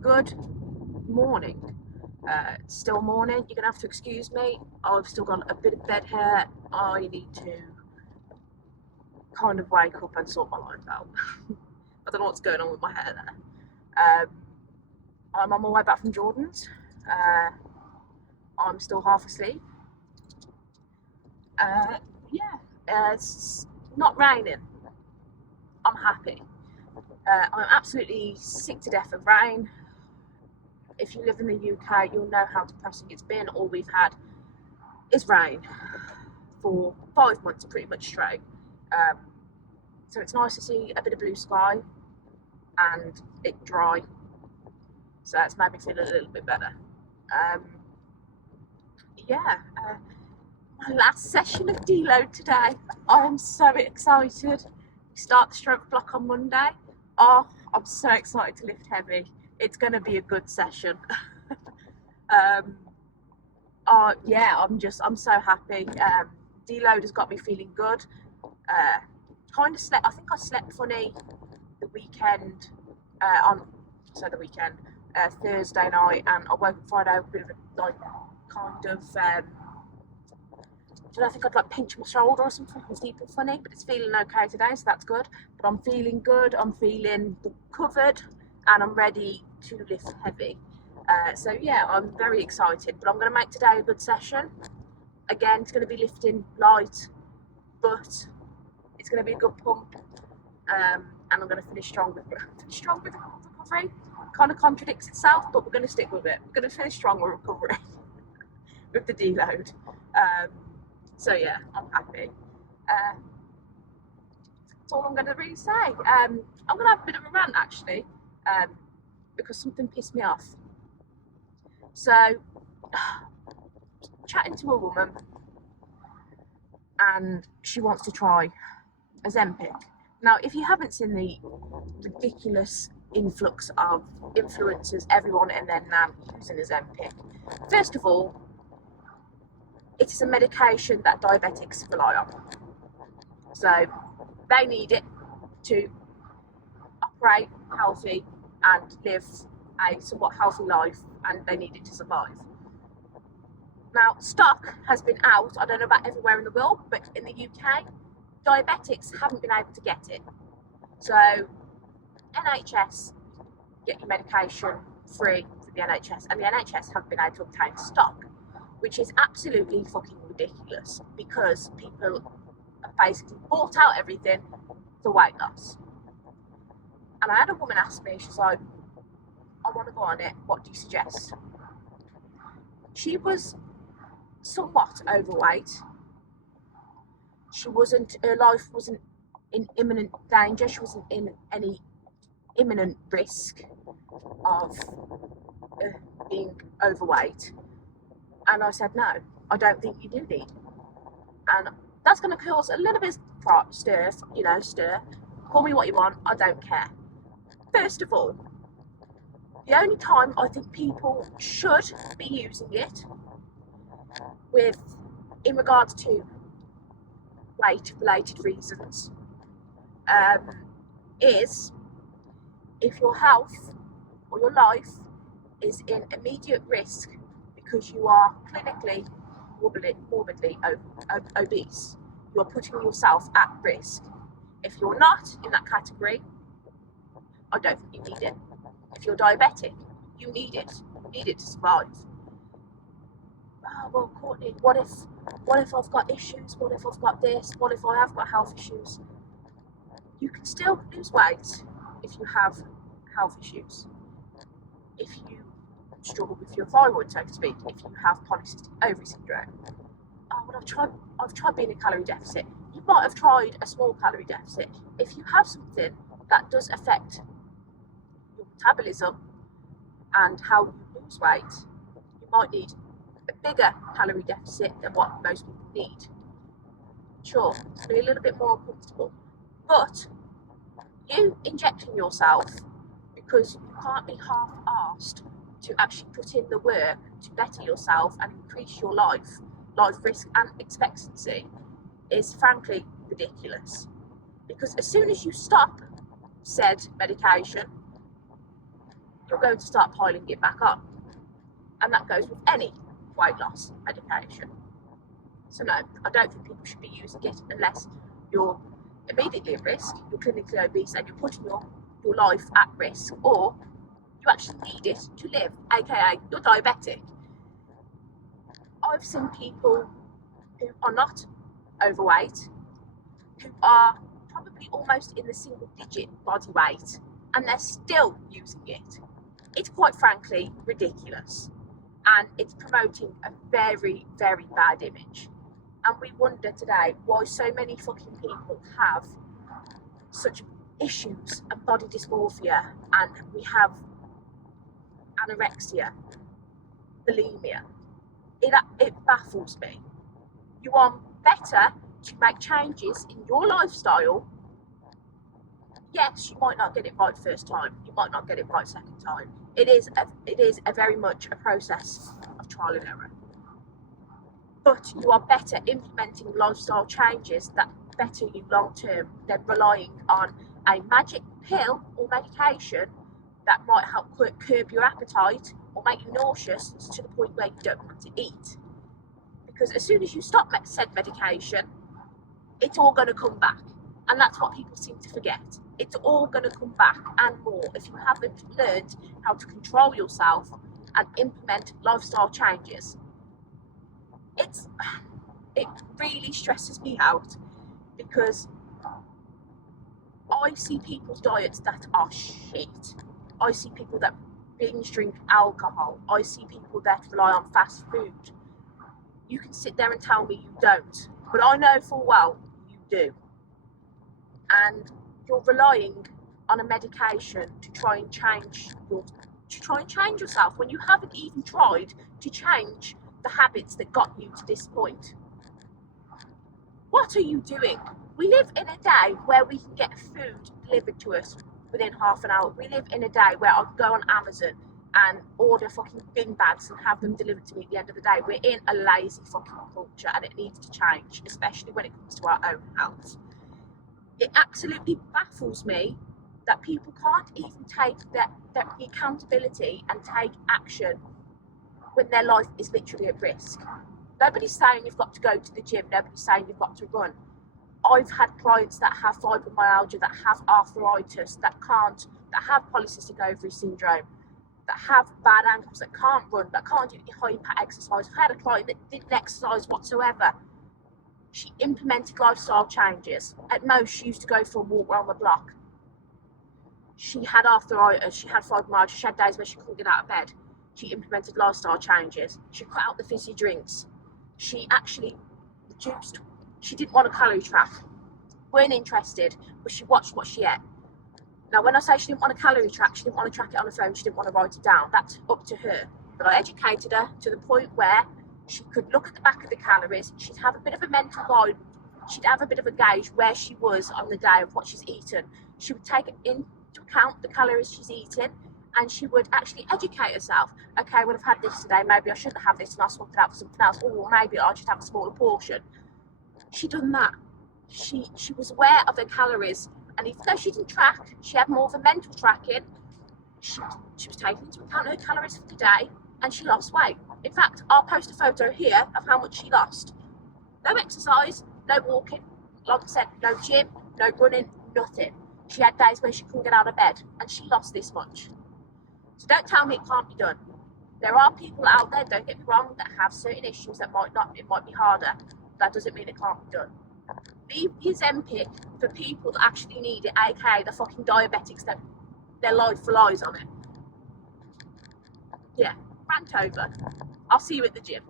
Good morning. It's still morning. You're gonna have to excuse me. I've still got a bit of bed hair. I need to kind of wake up and sort my life out. I don't know what's going on with my hair there. I'm on my way back from Jordan's. I'm still half asleep. It's not raining. I'm happy. I'm absolutely sick to death of rain. If you live in the UK, you'll know how depressing it's been. All we've had is rain for 5 months pretty much straight. So it's nice to see a bit of blue sky and it dry. So it's made me feel a little bit better. My last session of DELOAD today. I am so excited. We start the strength block on Monday. Oh, I'm so excited to lift heavy. It's going to be a good session. I'm so happy. DELOAD has got me feeling good. I think I slept funny the weekend, Thursday night, and I woke up Friday with a bit of I think I'd pinch my shoulder or something. It was deep and funny, but it's feeling okay today, so that's good. But I'm feeling good, I'm feeling covered, and I'm ready to lift heavy. I'm very excited, but I'm going to make today a good session. Again, it's going to be lifting light, but it's going to be a good pump, and I'm going to finish strong with recovery. Kind of contradicts itself, but we're going to stick with it. We're going to finish strong with recovery with the DELOAD. I'm happy. That's all I'm going to really say. I'm going to have a bit of a rant actually, because something pissed me off. So, chatting to a woman, and she wants to try Ozempic. Now, if you haven't seen the ridiculous influx of influencers, everyone and their nan using Ozempic, first of all, it is a medication that diabetics rely on. So they need it to operate healthy and live a somewhat healthy life, and they need it to survive. Now, stock has been out, I don't know about everywhere in the world, but in the UK, diabetics haven't been able to get it. So NHS get your medication free for the NHS, and the NHS haven't been able to obtain stock, which is absolutely fucking ridiculous, because people have basically bought out everything for weight loss. And I had a woman ask me, she's like, I want to go on it, what do you suggest? She was somewhat overweight. Her life wasn't in imminent danger, she wasn't in any imminent risk of being overweight. And I said, no, I don't think you do need. And that's going to cause a little bit of stir. Call me what you want, I don't care. First of all, the only time I think people should be using it in regards to weight-related reasons is if your health or your life is in immediate risk because you are clinically morbidly obese. You're putting yourself at risk. If you're not in that category, I don't think you need it. If you're diabetic, you need it. You need it to survive. Oh, well, Courtney, what if I've got issues? What if I've got this? What if I have got health issues? You can still lose weight if you have health issues. If you struggle with your thyroid, so to speak, if you have polycystic ovary syndrome. Oh, well, I've tried being a calorie deficit. You might have tried a small calorie deficit. If you have something that does affect your metabolism and how you lose weight, you might need a bigger calorie deficit than what most people need. Sure, it's going to be a little bit more uncomfortable, but you injecting yourself because you can't be half-arsed to actually put in the work to better yourself and increase your life risk and expectancy is frankly ridiculous. Because as soon as you stop said medication, you're going to start piling it back on. And that goes with any weight loss medication. So no, I don't think people should be using it unless you're immediately at risk, you're clinically obese and you're putting your life at risk, or you actually need it to live, aka you're diabetic. I've seen people who are not overweight, who are probably almost in the single digit body weight, and they're still using it. It's quite frankly ridiculous, and it's promoting a very, very bad image. And we wonder today why so many fucking people have such issues and body dysmorphia, and we have anorexia, bulimia. It baffles me. You are better to make changes in your lifestyle. Yes, you might not get it right first time. You might not get it right second time. It is a very much a process of trial and error. But you are better implementing lifestyle changes that better you long term than relying on a magic pill or medication that might help curb your appetite or make you nauseous to the point where you don't want to eat. Because as soon as you stop said medication, it's all going to come back. And that's what people seem to forget. It's all going to come back and more if you haven't learned how to control yourself and implement lifestyle changes. It really stresses me out, because I see people's diets that are shit. I see people that binge drink alcohol. I see people that rely on fast food. You can sit there and tell me you don't, but I know full well you do. And you're relying on a medication to try and change yourself when you haven't even tried to change the habits that got you to this point. What are you doing? We live in a day where we can get food delivered to us within half an hour. We live in a day where I can go on Amazon and order fucking bin bags and have them delivered to me at the end of the day. We're in a lazy fucking culture, and it needs to change, especially when it comes to our own health. It absolutely baffles me that people can't even take the accountability and take action when their life is literally at risk. Nobody's saying you've got to go to the gym. Nobody's saying you've got to run. I've had clients that have fibromyalgia, that have arthritis, that have polycystic ovary syndrome, that have bad ankles, that can't run, that can't do high impact exercise. I've had a client that didn't exercise whatsoever. She implemented lifestyle changes. At most, she used to go for a walk around the block. She had arthritis, she had fibromyalgia, she had days where she couldn't get out of bed. She implemented lifestyle changes. She cut out the fizzy drinks. She actually reduced. She didn't want a calorie track. Weren't interested, but she watched what she ate. Now, when I say she didn't want a calorie track, she didn't want to track it on her phone, she didn't want to write it down. That's up to her. But I educated her to the point where she could look at the back of the calories. She'd have a bit of a mental guide. She'd have a bit of a gauge where she was on the day of what she's eaten. She would take into account the calories she's eating, and she would actually educate herself. Okay, well, I've had this today, maybe I shouldn't have this and I'll swap it out for something else, or maybe I'll just have a smaller portion. She done that. She was aware of her calories, and even though she didn't track, she had more of a mental tracking. She was taking into account her calories for the day, and she lost weight. In fact, I'll post a photo here of how much she lost. No exercise, no walking, like I said, no gym, no running, nothing. She had days where she couldn't get out of bed, and she lost this much. So don't tell me it can't be done. There are people out there, don't get me wrong, that have certain issues that it might be harder. That doesn't mean it can't be done. Leave his Ozempic for people that actually need it, aka the fucking diabetics that their life relies on it. Yeah, rant over. I'll see you at the gym.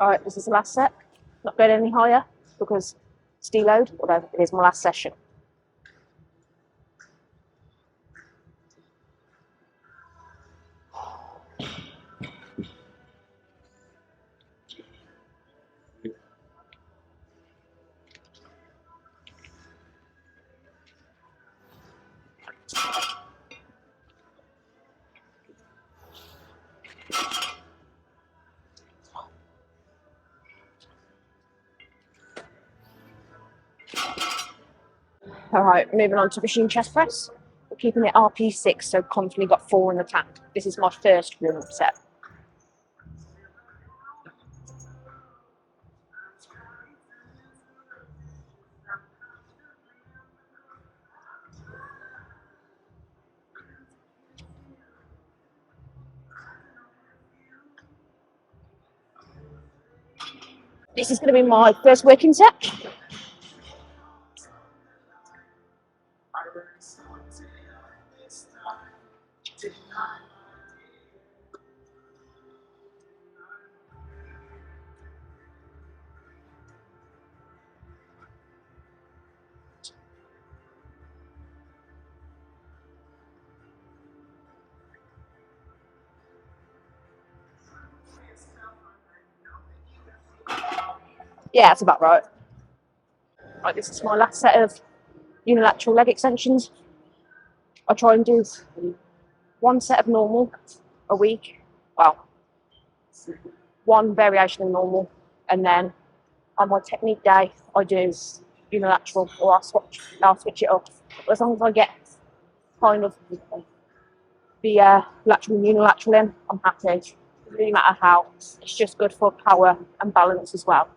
Alright, this is the last set. Not going any higher because it's DELOAD, although it is my last session. Alright, moving on to machine chest press. We're keeping it RP6, so confidently got 4 in the tank. This is my first warm-up set. This is going to be my first working set. Yeah, that's about right. Right, this is my last set of unilateral leg extensions. I try and do 1 set of normal a week. Well, 1 variation of normal, and then on my technique day, I do unilateral, or I'll switch it up. But as long as I get kind of the lateral and unilateral in, I'm happy. It doesn't really matter how. It's just good for power and balance as well.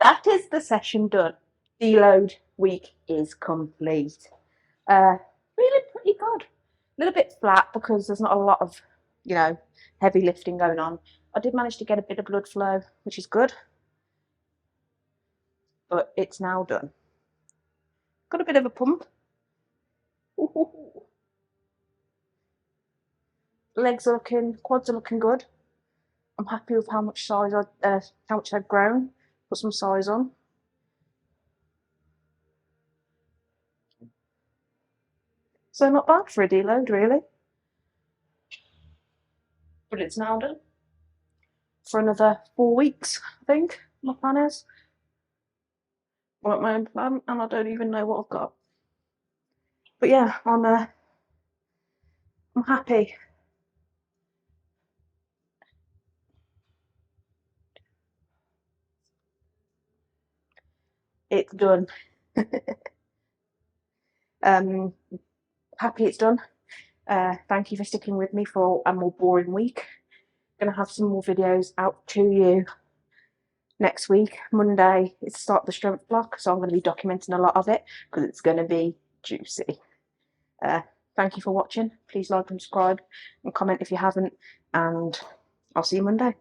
That is the session done. Deload week is complete. Really pretty good. A little bit flat because there's not a lot of, you know, heavy lifting going on. I did manage to get a bit of blood flow, which is good. But it's now done. Got a bit of a pump. Ooh. Legs are looking, quads are looking good. I'm happy with how much size how much I've grown. Put some size on. So not bad for a deload, really. But it's now done. For another 4 weeks, I think, my plan is. I want my own plan, and I don't even know what I've got. But yeah, I'm happy. It's done. Happy it's done. Thank you for sticking with me for a more boring week. Gonna have some more videos out to you next week. Monday is the start of the strength block, so I'm going to be documenting a lot of it because it's going to be juicy. Thank you for watching. Please like and subscribe and comment if you haven't, and I'll see you Monday.